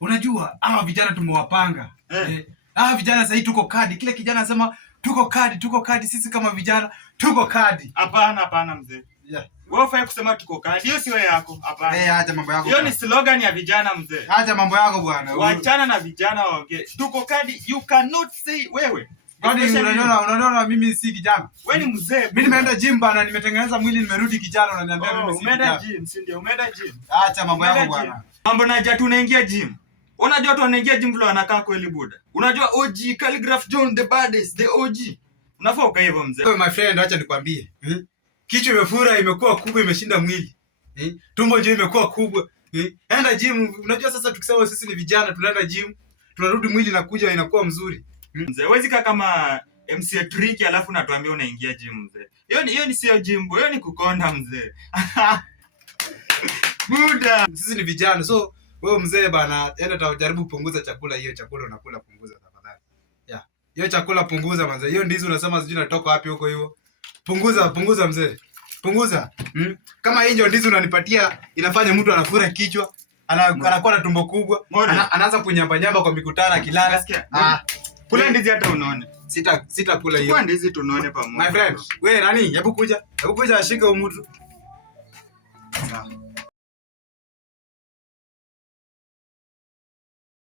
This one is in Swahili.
unajua hawa vijana tumewapanga. Hawa vijana sasa hivi tuko kadi. Kile kijana anasema tuko kadi sisi kama vijana tuko kadi. Hapana mzee. Yeah. Wewe ufai kusema tuko kadi. Hiyo sio yako. Hapana. Acha mambo yako. Hiyo ni slogan ya vijana mzee. Acha mambo yako bwana. Waachana na vijana waongee. Tuko kadi. You cannot say wewe. Kwani unaona mimi si kijana? Wewe ni mzee. Mimi nimeenda gym bana, nimetengeneza mwili nimerudi kijana, unaniambia mimi si kijana. Umeenda gym, si ndio? Umeenda gym. Acha mambo yako bwana. Mambo na jatu unaingia gym. Unajua watu wanaingia gym vile wanakaa kweli buda. Unajua OG Calligraph John the baddest, the OG. Unafaa ukae hivyo mzee. Wewe my friend, acha nikwambie. Kichwa imefura, imekuwa kubwa, imeshinda mwili. Tumbo ndio imekuwa kubwa. Enda gym. Unajua sasa tukisema sisi ni vijana tunaenda gym, tunarudi mwili na kuja inakuwa mzuri. Mzee, huwezi kaa kama MC Tricky alafu natuambia unaingia gym mzee. Hiyo ni sio gym, hiyo ni kukonda mzee. Buda. Sisi ni vijana. So wewe mzee bana, enda tajaribu kupunguza chakula, hiyo chakula unakula punguza tafadhali. Yeah. Hiyo chakula punguza mzee. Hiyo ndizi unasema sijui natoka wapi huko hivyo. Punguza mzee. Punguza. Kama hii ndio ndizi unanipatia inafanya mtu anafura kichwa, anakuwa na tumbo kubwa, anaanza kunyamba kwa mikutano akilala. Kula ndizi hata unaone. Sitakula hiyo. Kwa ndizi tunaone pamoja. My friend, wewe nani? Hebu kuja ashike huyu mtu. Sawa.